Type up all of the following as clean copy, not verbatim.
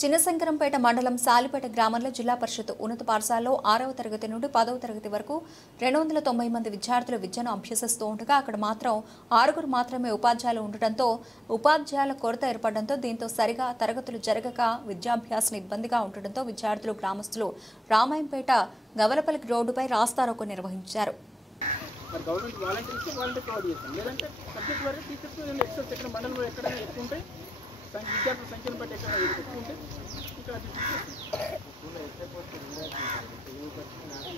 చిన్నశంకరంపేట మండలం సాలిపేట గ్రామంలో జిల్లా పరిషత్ ఉన్నత పాఠశాలలో 6వ తరగతి నుండి 10వ తరగతి వరకు 290 మంది విద్యార్థులు విద్యను అభ్యసిస్తూ ఉండగా అక్కడ మాత్రం 6 మాత్రమే ఉపాధ్యాయులు ఉండటంతో ఉపాధ్యాయుల కొరత ఏర్పడడంతో దీంతో సరిగా తరగతులు జరగక విద్యాభ్యాసం ఇబ్బందిగా ఉండటంతో విద్యార్థులు గ్రామస్తులు రామాయంపేట గవలపల్లి రోడ్డుపై రాస్తారోకో నిర్వహించారు. విద్యార్థుల సంఖ్యను బట్టి ఎక్కడ ఎక్కువ ఉంటే ఇక్కడ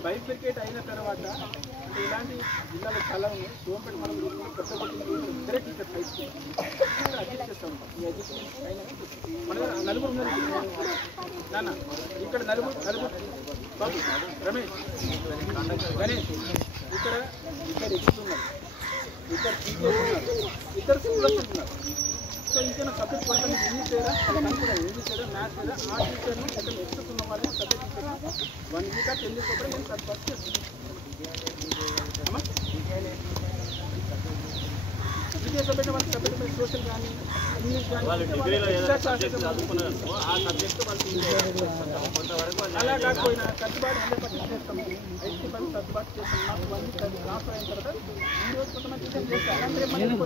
బైఫికేట్ అయిన తర్వాత అంటే ఇలాంటి జిల్లాలో చాలా ఉన్నాయి. సోంపేట మనం కొత్తపల్లి ఇద్దరే టీచర్స్ హై స్కూల్ ఇక్కడ అడ్జస్ట్ చేస్తూ ఉంటాం. ఈ ఎడ్యుకేషన్ అయినా మన నలుగురు ఉన్నారు నాన్న, ఇక్కడ నలుగురు బాబు, రమేష్, గణేష్, ఇక్కడ ఇద్దరు ఎక్కుతున్నారు, ఇద్దరు టీచర్స్ ఉన్నారు, ఇద్దరు స్టూడెంట్స్ ఉన్నారు. సో ఇంకేనా సబ్జెక్ట్ కూడా ఇంగ్లీష్ లేదా కూడా ఇంగ్లీష్ లేదా మ్యాథ్స్ లేదా ఆ టీచర్ను ఎక్కడ ఎక్స్ట్రా ఉన్న వాళ్ళని సబ్జెక్ట్ టీచర్ 1 వీక్ 10 డేస్ కూడా నేను సబ్జెక్ట్ చేస్తాను. ఇంకే సబ్జెక్ట్ వాళ్ళకి సబ్జెక్ట్ మీద సోషల్ కానీ ఇంగ్లీష్ కానీ ఆ సబ్జెక్ట్ వాళ్ళకి అలా కాకపోయినా సర్దుబాటు 100% చేస్తాము. 80% సర్దుబాటు చేస్తాం. మాకు 1 వీక్ ట్రాన్స్ఫర్ అయిన తర్వాత ఈ రోజు కొంతమంది టీచర్ చేస్తారు. అలాంటి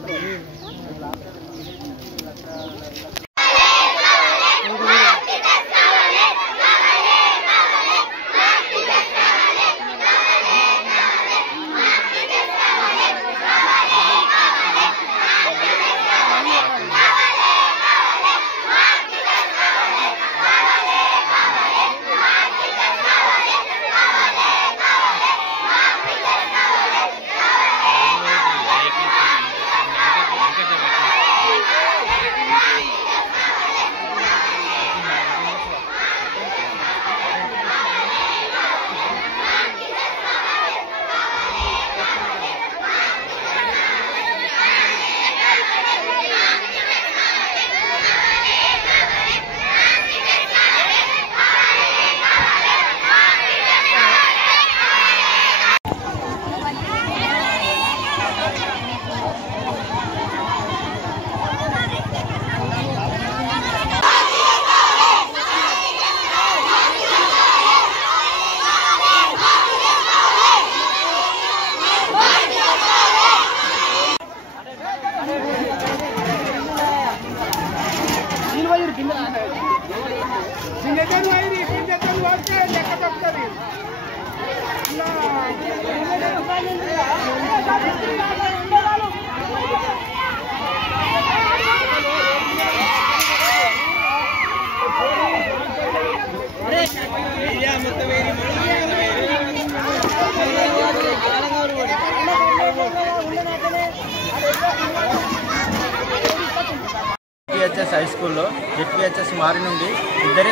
జెడ్పీహెచ్ఎస్ హై స్కూల్లో జెడ్పీహెచ్ఎస్ మారి నుండి ఇద్దరే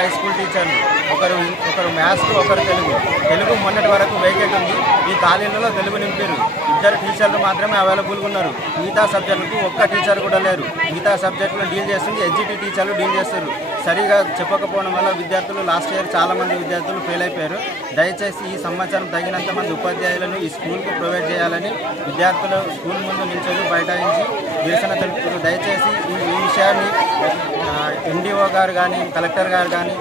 హై స్కూల్ టీచర్లు, ఒకరు మ్యాథ్స్, ఒకరు తెలుగు మొన్నటి వరకు వేకెట్ ఉంది. ఈ ఖాళీలలో తెలుగు నింపారు. 2 టీచర్లు మాత్రమే అవైలబుల్గా ఉన్నారు. మిగతా సబ్జెక్టులకు ఒక్క టీచర్ కూడా లేరు. మిగతా సబ్జెక్టులను డీల్ చేస్తుంది ఎడ్జిటీ టీచర్లు డీల్ చేస్తారు. సరిగా చెప్పకపోవడం వల్ల విద్యార్థులు లాస్ట్ ఇయర్ చాలామంది విద్యార్థులు ఫెయిల్ అయిపోయారు. దయచేసి ఈ సంవత్సరం తగినంత మంది ఉపాధ్యాయులను ఈ స్కూల్కు ప్రొవైడ్ చేయాలని విద్యార్థులు స్కూల్ ముందు నిల్చొని బైఠాయించి నిరసన తెలుపుతారు. దయచేసి ఈ విషయాన్ని ఎండిఓ గారు కానీ కలెక్టర్ గారు కానీ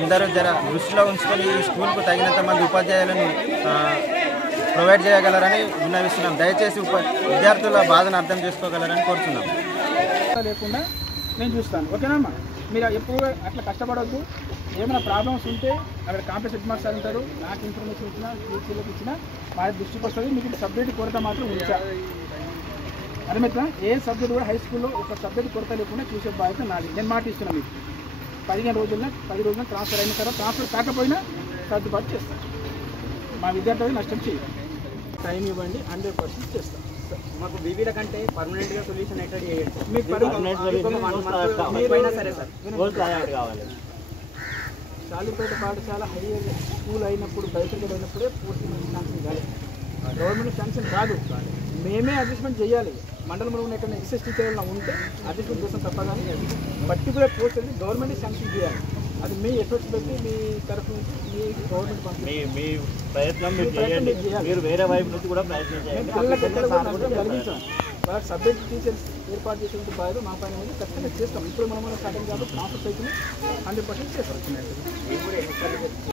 అందరూ దృష్టిలో ఉంచుకొని ఈ స్కూల్కు తగినంత మంది ఉపాధ్యాయులను ప్రొవైడ్ చేయగలరని విన్నవిస్తున్నాం. దయచేసి విద్యార్థుల బాధను అర్థం చేసుకోగలరని కోరుతున్నాం. లేకుండా నేను చూస్తాను, ఓకేనమ్మా? మీరు ఎప్పుడు అట్లా కష్టపడవద్దు. ఏమైనా ప్రాబ్లమ్స్ ఉంటే అక్కడ కాంప్లెక్స్ హెడ్ మాస్టర్ ఉంటారు. నాకు ఇన్ఫర్మేషన్ ఇచ్చినా టీచర్లకు ఇచ్చినా మా దృష్టికి వస్తుంది. మీకు సబ్జెక్ట్ కొరత మాత్రం ఉంచా అర్థమవుతుందా? ఏ సబ్జెక్ట్ కూడా హై స్కూల్లో ఒక సబ్జెక్ట్ కొరత లేకుండా చూసే బాధ్యత నాది. నేను మాట ఇస్తున్నాను. మీకు 10 రోజుల్లో ట్రాన్స్ఫర్ అయిన తర్వాత ట్రాన్స్ఫర్ కాకపోయినా సర్దుబాటు చేస్తాను. మా విద్యార్థులకు నష్టం చేయాలి. టైం ఇవ్వండి, 100% చేస్తాం. మాకు బీబీల కంటే పర్మనెంట్గా సొల్యూషన్ ఎక్కడ చేయండి. మీకు సరే సార్ కావాలి. సాలిపేట పాఠశాల హైయర్ స్కూల్ అయినప్పుడు బైఫికేట్ అయినప్పుడే పూర్తి శాంక్షన్ కాదు. గవర్నమెంట్ శాంక్షన్ కాదు, మేమే అడ్జస్ట్మెంట్ చేయాలి. మండలంలో ఉన్న ఎక్కడ ఎక్సెస్ టీచర్లు ఉంటే అడ్జస్ట్మెంట్ చేస్తాం తప్ప కానీ పర్టికులర్ పోస్ట్ అనేది గవర్నమెంట్ శాంక్షన్ చేయాలి. అది మీ ఎఫర్ట్స్ పెట్టి మీ తరఫు నుంచి మీ గవర్నమెంట్ మీ ప్రయత్నం మీరు వేరే వైపు నుంచి కూడా ప్రయత్నం చేయాలి. కలిగించాం. వాళ్ళకి సబ్జెక్ట్ టీచర్స్ ఏర్పాటు చేసేటువంటి బాధ్యత మా పైన ఉంది. ఖచ్చితంగా చేస్తాం. ఇప్పుడు మనం స్టార్టింగ్ కాబట్టి ట్రాన్స్ఫర్ సైకిల్ 100% చేస్తాం.